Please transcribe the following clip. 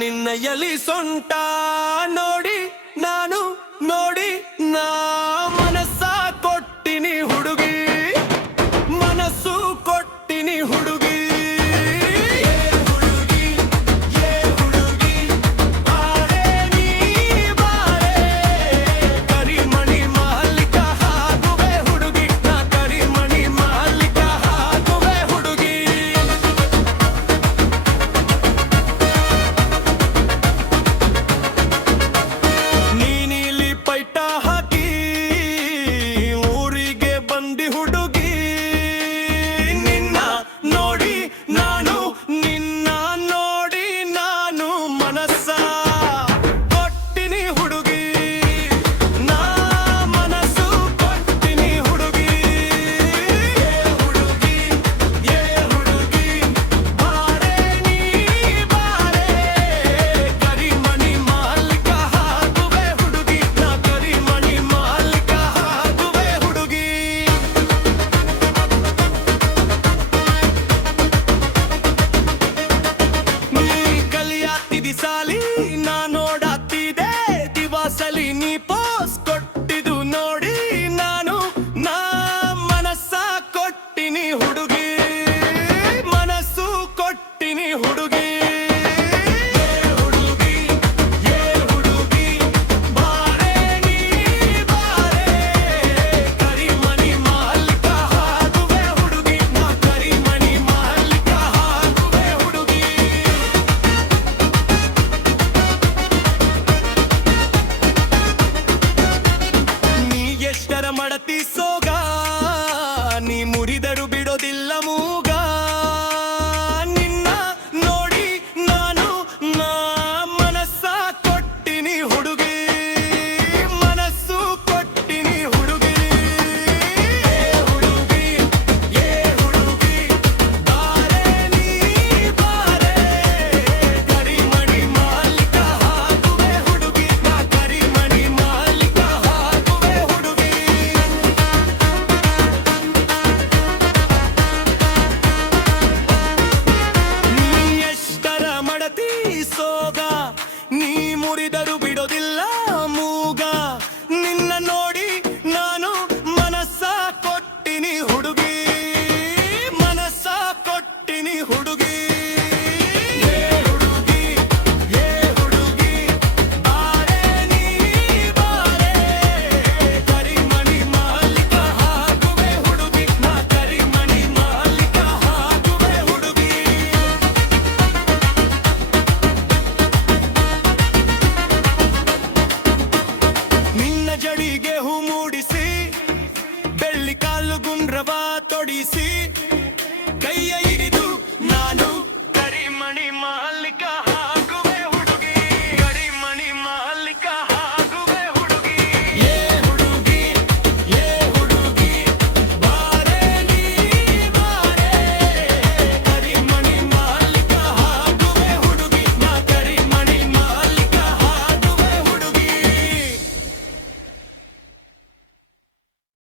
ನಿನ್ನಯಲಿ ಸೊಂಟ ನೋಡಿ ನಾನು ನೋಡಿ ನಾ ಮನಸ್ಸ ಕೊಟ್ಟಿನಿ ಹುಡುಗಿ ಮನಸ್ಸು ಕೊಟ್ಟಿನಿ ಹುಡುಗಿ ಮಡತಿ ಸೋಗ ನೀ ಮುರಿದರು ಬಿಡೋದಿಲ್ಲ ಮೂಗ ನಿನ್ನ ನೋಡಿ ನಾನು ನಾ ಮನಸ್ಸ ಕೊಟ್ಟಿನಿ ಹುಡುಗಿ ಮನಸ್ಸು ಕೊಟ್ಟಿನಿ ಹುಡುಗಿ ಹುಡುಗಿ ಏ ಹುಡುಗಿ ಬಾರೆ ನೀ ಬಾರೆ ಕರಿಮಣಿ ಮಾಲೀಕ ಆಗುವೆ ಹುಡುಗಿ ನಾ ಕರಿಮಣಿ ಮಾಲೀಕ ಆಗುವೆ ಹುಡುಗಿ ಸೋಗ ನೀ ಮುರಿದರು ಬಿಡೋದಿಲ್ಲ ಮೂಗ ನಿನ್ನ ನೋಡಿ ನಾನು ಮನಸ್ಸ ಕೊಟ್ಟಿನಿ ಹುಡುಗಿ ಮನಸ್ಸ ಕೊಟ್ಟಿನಿ ಹುಡುಗಿ ಹುಡುಗಿ ಏ ಹುಡುಗಿ ಬಾರೆ ನೀ ಬಾರೆ ಕರಿಮಣಿ ಮಾಲೀಕ ಆಗುವೆ ಹುಡುಗಿ ನಾ ಕರಿಮಣಿ ಮಾಲೀಕ ಆಗುವೆ ಹುಡುಗಿ ಜಡಿಗೆ ಹೂ ಮೂಡಿಸಿ ಬೆಳ್ಳಿ ಕಾಲು ಗುಂಡ್ರವ ತೊಡಿಸಿ ಕೈಯ